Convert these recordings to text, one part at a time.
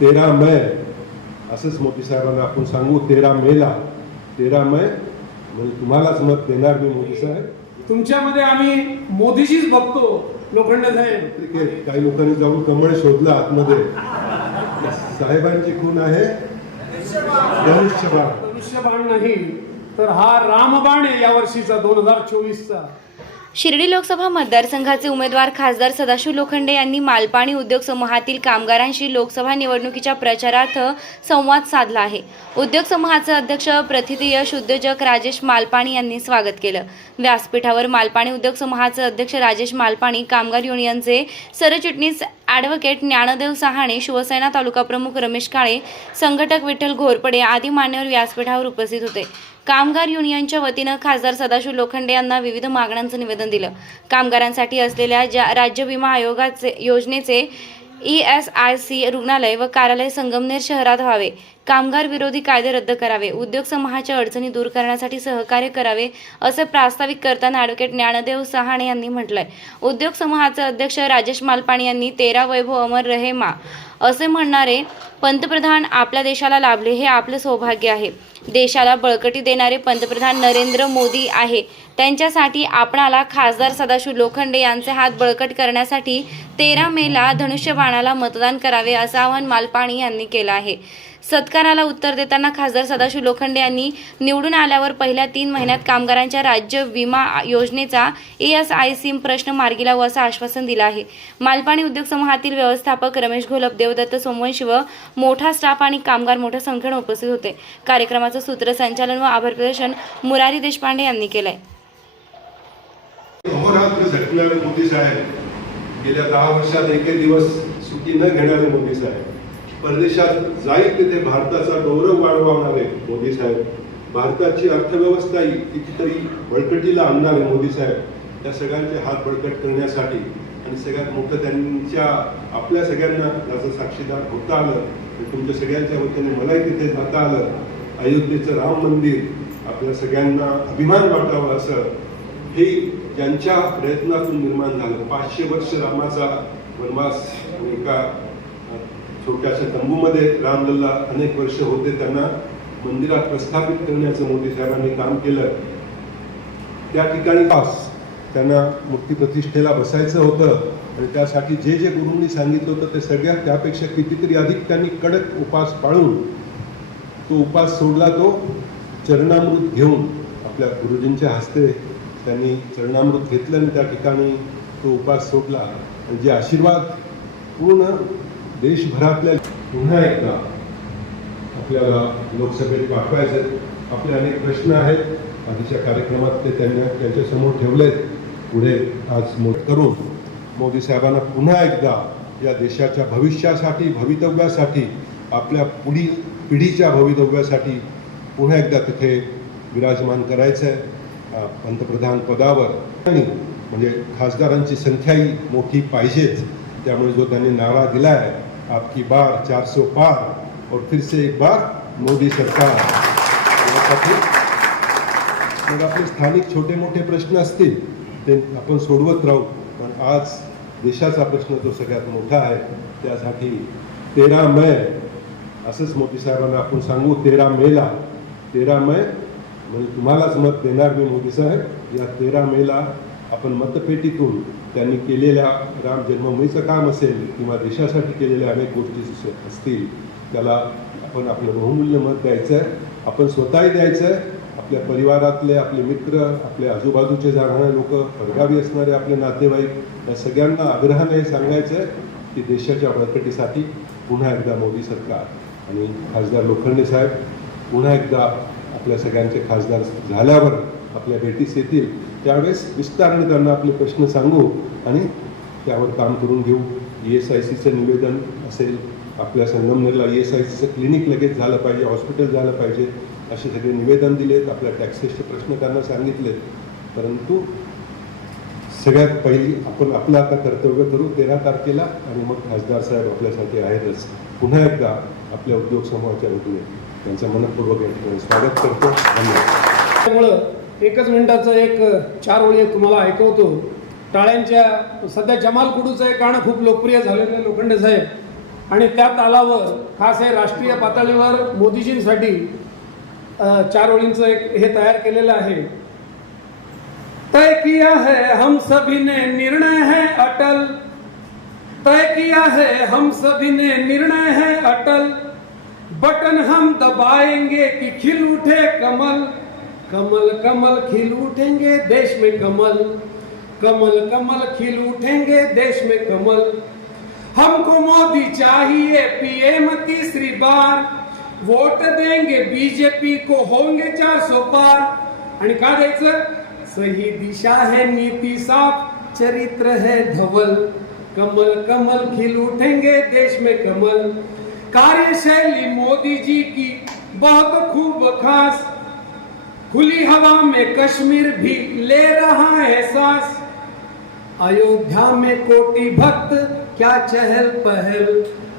13 मे असंच मोदी साहेबांना आपण सांगू. 13 मेला 13 मे म्हणजे तुम्हालाच मत देणार मी मोदी साहेब. तुमच्यामध्ये आम्ही मोदीजीच बघतो लोखंडे साहेब. काही लोकांनी जाऊन कमळ शोधला आतमध्ये. साहेबांची खून आहे धनुष्यबाण. धनुष्यबाण नाही तर हा रामबाण आहे या वर्षीचा 2024चा. शिर्डी लोकसभा मतदारसंघाचे उमेदवार खासदार सदाशिव लोखंडे यांनी मालपाणी उद्योग समूहातील कामगारांशी लोकसभा निवडणुकीच्या प्रचारार्थ संवाद साधला आहे. उद्योग समूहाचे अध्यक्ष प्रथितयश उद्योजक राजेश मालपाणी यांनी स्वागत केलं. व्यासपीठावर मालपाणी उद्योग समूहाचे अध्यक्ष राजेश मालपाणी, कामगार युनियनचे सरचिटणीस ॲडव्होकेट ज्ञानदेव सहाणे, शिवसेना तालुका प्रमुख रमेश काळे, संघटक विठ्ठल घोरपडे आदी मान्यवर व्यासपीठावर उपस्थित होते. कामगार युनियनच्या वतीनं खासदार सदाशिव लोखंडे यांना विविध मागण्यांचं निवेदन दिलं. कामगारांसाठी असलेल्या राज्य विमा आयोगाचे योजनेचे ESIC रुग्णालय व कार्यालय संगमनेर शहरात व्हावे, कामगार विरोधी कायदे रद्द करावे, उद्योग समूहाच्या अडचणी दूर करण्यासाठी सहकार्य करावे असे प्रास्ताविक करताना ॲडव्होकेट ज्ञानदेव सहाणे यांनी म्हटलंय. उद्योग समूहाचे अध्यक्ष राजेश मालपाणी यांनी 13 वैभव अमर रहे मा असे म्हणणारे पंतप्रधान आपल्या देशाला लाभले हे आपले सौभाग्य आहे. देशाला बळकटी देणारे पंतप्रधान नरेंद्र मोदी आहे. त्यांच्यासाठी आपणाला खासदार सदाशिव लोखंडे यांचे हात बळकट करण्यासाठी 13 मेला धनुष्यबाणाला मतदान करावे असं आवाहन मालपाणी यांनी केलं आहे. सत्काराला उत्तर देताना खासदार सदाशिव लोखंडे यांनी निवडून आल्यावर पहिल्या 3 महिन्यात कामगारांच्या राज्य विमा योजनेचा ESIC प्रश्न मार्गी लावू असं आश्वासन दिलं आहे. मालपाणी उद्योग समूहातील व्यवस्थापक रमेश घोलप, देवदत्त सोमवंशी व मोठा स्टाफ आणि कामगार मोठ्या संख्येने उपस्थित होते. कार्यक्रमाचं सूत्रसंचालन व आभार प्रदर्शन मुरारी देशपांडे यांनी केलंय. अहोरात्र झटणारे मोदी साहेब, गेल्या 10 वर्षात एकही दिवस सुट्टी न घेणारे मोदी साहेब, परदेशात जाईल तिथे भारताचा गौरव वाढवणारे मोदी साहेब, भारताची अर्थव्यवस्था कितीतरी बळकटीला आणणारे मोदी साहेब, त्या सगळ्यांचे हात बळकट करण्यासाठी आणि सगळ्यात मोठं त्यांच्या आपल्या सगळ्यांना त्याचं साक्षीदार होता आलं. तुमच्या सगळ्यांच्या वतीने मलाही तिथे जाता आलं. अयोध्येचं राम मंदिर आपल्या सगळ्यांना अभिमान वाटावं असं हे ज्यांच्या प्रयत्नातून निर्माण झालं. 500 वर्ष रामाचा वनवास एका छोट्याशा तंबूमध्ये रामलल्ला अनेक वर्ष होते, त्यांना मंदिरात प्रस्थापित करण्याचं मोदी साहेबांनी काम केलं. त्या ठिकाणी त्यांना मुक्ती प्रतिष्ठेला बसायचं होतं आणि त्यासाठी जे जे गुरूंनी सांगितलं होतं ते सगळ्यात त्यापेक्षा कितीतरी अधिक त्यांनी कडक उपास पाळून तो उपास सोडला. तो चरणामृत घेऊन आपल्या गुरुजींच्या हस्ते त्यांनी चरणामृत घेतलं आणि त्या ठिकाणी तो उपास सोडला. आणि जे आशीर्वाद पूर्ण देशभरातल्या पुन्हा एकदा आपल्याला लोकसभेत पाठवायचे. आपले अनेक प्रश्न आहेत, आधीच्या कार्यक्रमात ते त्यांच्यासमोर ठेवलेत. पुढे आज करून मोदी साहेबांना पुन्हा एकदा या देशाच्या भविष्यासाठी, भवितव्यासाठी, आपल्या पुढील पिढीच्या भवितव्यासाठी पुन्हा एकदा तिथे विराजमान करायचं आहे पंतप्रधान पदावर. आणि म्हणजे खासदारांची संख्याही मोठी पाहिजेच. त्यामुळे जो त्यांनी नारा दिला आहे, आपकी बार 400 पार और फिर से एक बार मोदी सरकार, मग आपले स्थानिक छोटे मोठे प्रश्न असतील ते आपण सोडवत राहू. पण आज देशाचा प्रश्न जो सगळ्यात मोठा आहे, त्यासाठी 13 मे असंच मोदी साहेबांना आपण सांगू. 13 मेला 13 मे म्हणजे तुम्हालाच मत देणार मी मोदी साहेब. या 13 मेला आपण मतपेटीतून त्यांनी केलेल्या राम जन्मभूमीचं काम असेल किंवा देशासाठी केलेल्या अनेक गोष्टी असतील, त्याला आपण आपलं बहुमूल्य मत द्यायचं आहे. आपण स्वतःही द्यायचं आहे. आपल्या परिवारातले आपले मित्र, आपल्या आजूबाजूचे जाणारे लोक, परगावी असणारे आपले नातेवाईक, या सगळ्यांना आग्रहाने सांगायचं आहे की देशाच्या बळकटीसाठी पुन्हा एकदा मोदी सरकार आणि खासदार लोखंडे साहेब पुन्हा एकदा आपल्या सगळ्यांचे खासदार झाल्यावर आपल्या भेटीस येतील. त्यावेळेस विस्ताराने त्यांना आपले प्रश्न सांगू आणि त्यावर काम करून घेऊ. ESICचं निवेदन असेल, आपल्या संगमनेरला ESICचं क्लिनिक लगेच झालं पाहिजे, हॉस्पिटल झालं पाहिजे, असे सगळे निवेदन दिलेत. आपल्या टॅक्सेसचे प्रश्न त्यांना सांगितलेत. परंतु सगळ्यात पहिली आपण आपलं आता कर्तव्य करू 13 तारखेला आणि मग खासदार साहेब आपल्यासाठी आहेतच. पुन्हा एकदा आपल्या उद्योग समूहाच्या वतीने त्यांचं मनपूर्वक या ठिकाणी स्वागत करतो. धन्यवाद. त्यामुळं एकच मिनिटाचं एक 4 ओळी तुम्हाला ऐकवतो. टाळ्यांच्या सध्या जमाल कुडूचं एक गाणं खूप लोकप्रिय झालेलं आहे. लोखंडे साहेब आणि त्या तालावर खास हे राष्ट्रीय पातळीवर मोदीजींसाठी 4 ओळींचं एक हे तयार केलेलं आहे. तय किया है हम सभी ने निर्णय है अटल, तय किया है हम सभी ने निर्णय है अटल, बटन हम दबाएंगे कि खिल उठे कमल, कमल कमल खिल उठेंगे देश में कमल, कमल कमल खिल उठेंगे देश में कमल. हमको मोदी चाहिए पीएम तीसरी बार, वोट देंगे बीजेपी को होंगे 400 पार. आणि का द्यायचं? सही दिशा है नीति साफ, चरित्र है धवल, कमल कमल खिल उठेंगे देश में कमल. कार्यशैली मोदी जी की बहुत खूब खास, खुली हवा में कश्मीर भी ले रहा है सांस. अयोध्या में कोटि भक्त क्या चहल पहल,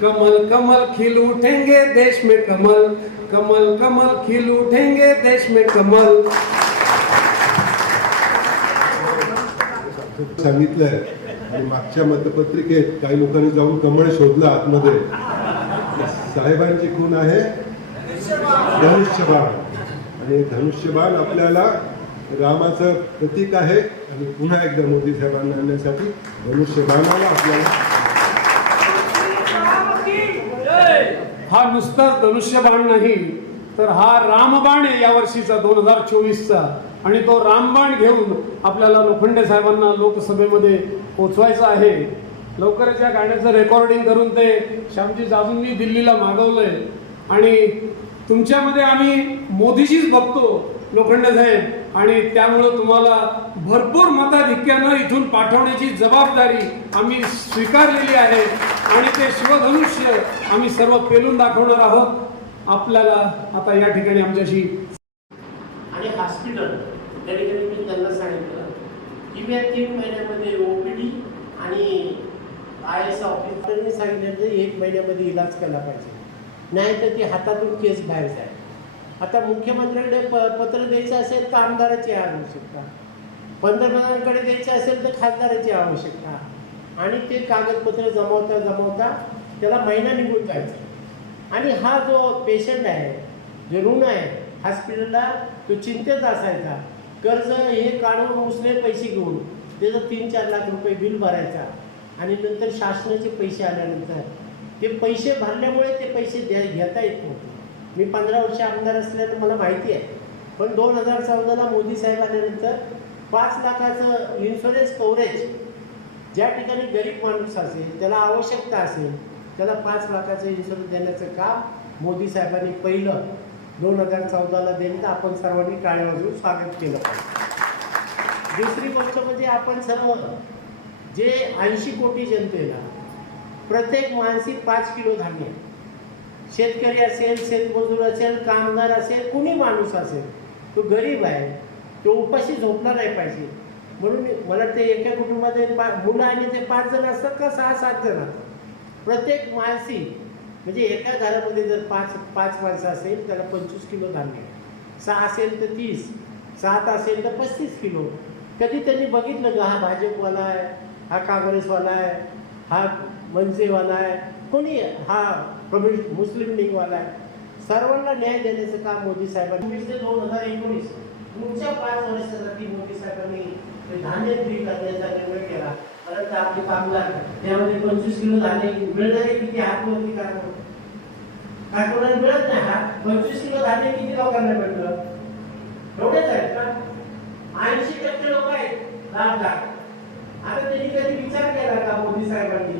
कमल कमल खिल उठेंगे देश में कमल, कमल कमल खिल उठेंगे देश में कमल. सांगितलंय आणि मागच्या मतपत्रिकेत काही लोकांनी जाऊन कमळ शोधलं आतमध्ये. साहेबांची खूण आहे धनुष्यबाण, आणि धनुष्यबाण आपल्याला रामाचं प्रतीक आहे. आणि पुन्हा एकदा मोदी साहेबांना आणण्यासाठी धनुष्यबाणाला आपल्याला हा नुसताच धनुष्यबाण नाही, तर हा रामबाण आहे या वर्षीचा 2024चा. आणि तो रामबाण घेऊन आपल्याला लोखंडे साहेबांना लोकसभेमध्ये पोचवायचं आहे. लवकरच या गाण्याचं रेकॉर्डिंग करून ते श्यामजी जाजूंनी दिल्लीला मागवलंय. आणि तुमच्यामध्ये आम्ही मोदीजीच बघतो लोखंडे साहेब, आणि त्यामुळं तुम्हाला भरपूर मताधिक्यानं इथून पाठवण्याची जबाबदारी आम्ही स्वीकारलेली आहे. आणि ते शिवधनुष्य आम्ही सर्व पेलून दाखवणार आहोत. आपल्याला आता या ठिकाणी आमच्याशी आणि हॉस्पिटल कधी मी त्यांना सांगितलं की मी 3 महिन्यामध्ये ओपीडी आणि IS ऑफिसरनी सांगितलं 1 महिन्यामध्ये इलाज केला पाहिजे, नाही तर ती हातातून केस बाहेर जाईल. आता मुख्यमंत्र्यांकडे पत्र द्यायचं असेल तर आमदाराची आवश्यकता, पंतप्रधानांकडे द्यायचं असेल तर खासदाराची आवश्यकता, आणि ते कागदपत्र जमवता जमवता त्याला महिना निघून जायचा. आणि हा जो पेशंट आहे, जो रुग्ण आहे हॉस्पिटलला, तो चिंतेत असायचा. कर्ज हे काढून उसने पैसे घेऊन त्याचं 3-4 लाख रुपये बिल भरायचा. आणि नंतर शासनाचे पैसे आल्यानंतर ते पैसे भरल्यामुळे ते पैसे घेता येत नव्हते. मी 15 वर्ष आमदार असल्यानं मला माहिती आहे. पण 2014ला मोदी साहेब आल्यानंतर 5 लाखाचं इन्शुरन्स कव्हरेज, ज्या ठिकाणी गरीब माणूस असेल, त्याला आवश्यकता असेल, त्याला 5 लाखाचं इन्शुरन्स देण्याचं काम मोदी साहेबांनी पहिलं 2014ला दिलं. तर आपण सर्वांनी टाळ्या वाजवून स्वागत केलं पाहिजे. दुसरी गोष्ट म्हणजे आपण सर्व जे 80 कोटी जनतेला प्रत्येक माणसी 5 किलो धान्य, शेतकरी असेल, शेतमजूर असेल, कामगार असेल, कुणी माणूस असेल, तो गरीब आहे, तो उपाशी झोपला नाही पाहिजे. म्हणून मला ते एका कुटुंबामध्ये मुलं आणि ते 5 जण असतात का 6-7 जण असतात. प्रत्येक माणसी म्हणजे एका घरामध्ये जर 5 माणसं असेल त्याला 25 किलो धान्य, 6 असेल तर 30, 7 असेल तर 35 किलो. कधी त्यांनी बघितलं का हा भाजपवाला आहे, हा काँग्रेसवाला आहे, हा मनसेवाला आहे, कोणी हा मुस्लिम लीगवाला आहे, सर्वांना न्याय देण्याचं काम मोदी साहेबांनी 2019 पुढच्या 5 वर्षासाठी मोदी साहेबांनी धान्य फ्री करण्याचा निर्णय केला. परंतु आपले कामगार त्यामध्ये 25 किलो धान्य मिळणारे किती आत्महत्या करतात, काय कोणाला मिळत नाही. हा 25 किलो धान्य किती लोकांना मिळतं? एवढेच आहेत का? 80% लोक आहेत लाभदार. आता त्यांनी कधी विचार केला का मोदी साहेबांनी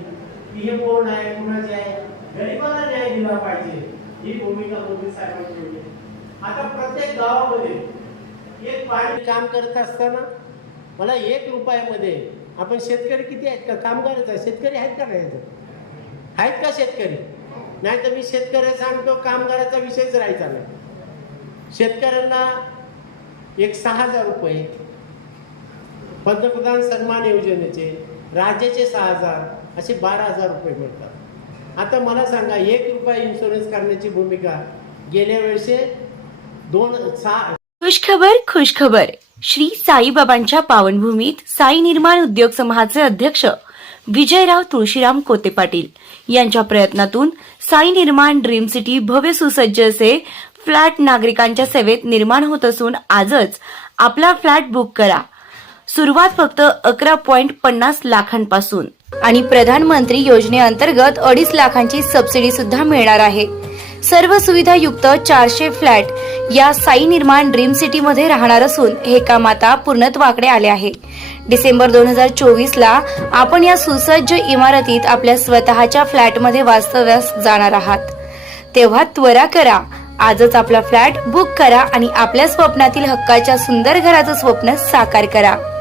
की हे कोण आहे, कुणाचे आहे, गरिबांना न्याय दिला पाहिजे, ही भूमिका मोदी साहेबांची होती. आता प्रत्येक गावामध्ये एक पाणी काम करत असताना मला 1 रुपयामध्ये, आपण शेतकरी किती आहेत का? कामगारच आहे. शेतकरी आहेत का? नाही आहेत का शेतकरी? नाही तर मी शेतकरी सांगतो, कामगाराचा विषयच राहायचा नाही. शेतकऱ्यांना एक 6,000 रुपये पंतप्रधान सन्मान योजनेचे, राज्याचे 6,000, असे 12,000 रुपये मिळतात. आता मला सांगा, 1 रुपया इन्शुरन्स करण्याची भूमिका गेल्या वेळेस 2 खुशखबर खुशखबर. श्री साईबाबांच्या पावनभूमीत साई निर्माण उद्योग समूहाचे अध्यक्ष विजयराव तुळशीराम कोते पाटील यांच्या प्रयत्नातून साई निर्माण ड्रीम सिटी भव्य सुसज्ज असे फ्लॅट नागरिकांच्या सेवेत निर्माण होत असून आजच आपला फ्लॅट बुक करा. सुरुवात फक्त 11.50 लाखांपासून आणि प्रधानमंत्री योजनेअंतर्गत 2.5 लाखांची सबसिडी सुद्धा मिळणार आहे. सर्व सुविधा युक्त 400 फ्लॅट या साई निर्माण ड्रीम सिटी मध्ये राहणार असून हे काम आता पूर्णत्वाकडे आले आहे. डिसेंबर 2024 ला आपण या सुसज्ज इमारतीत आपल्या स्वतःच्या फ्लॅटमध्ये वास्तव्यास जाणार आहात. तेव्हा त्वरा करा, आजच आपला फ्लॅट बुक करा आणि आपल्या स्वप्नातील हक्काच्या सुंदर घराचं स्वप्न साकार करा.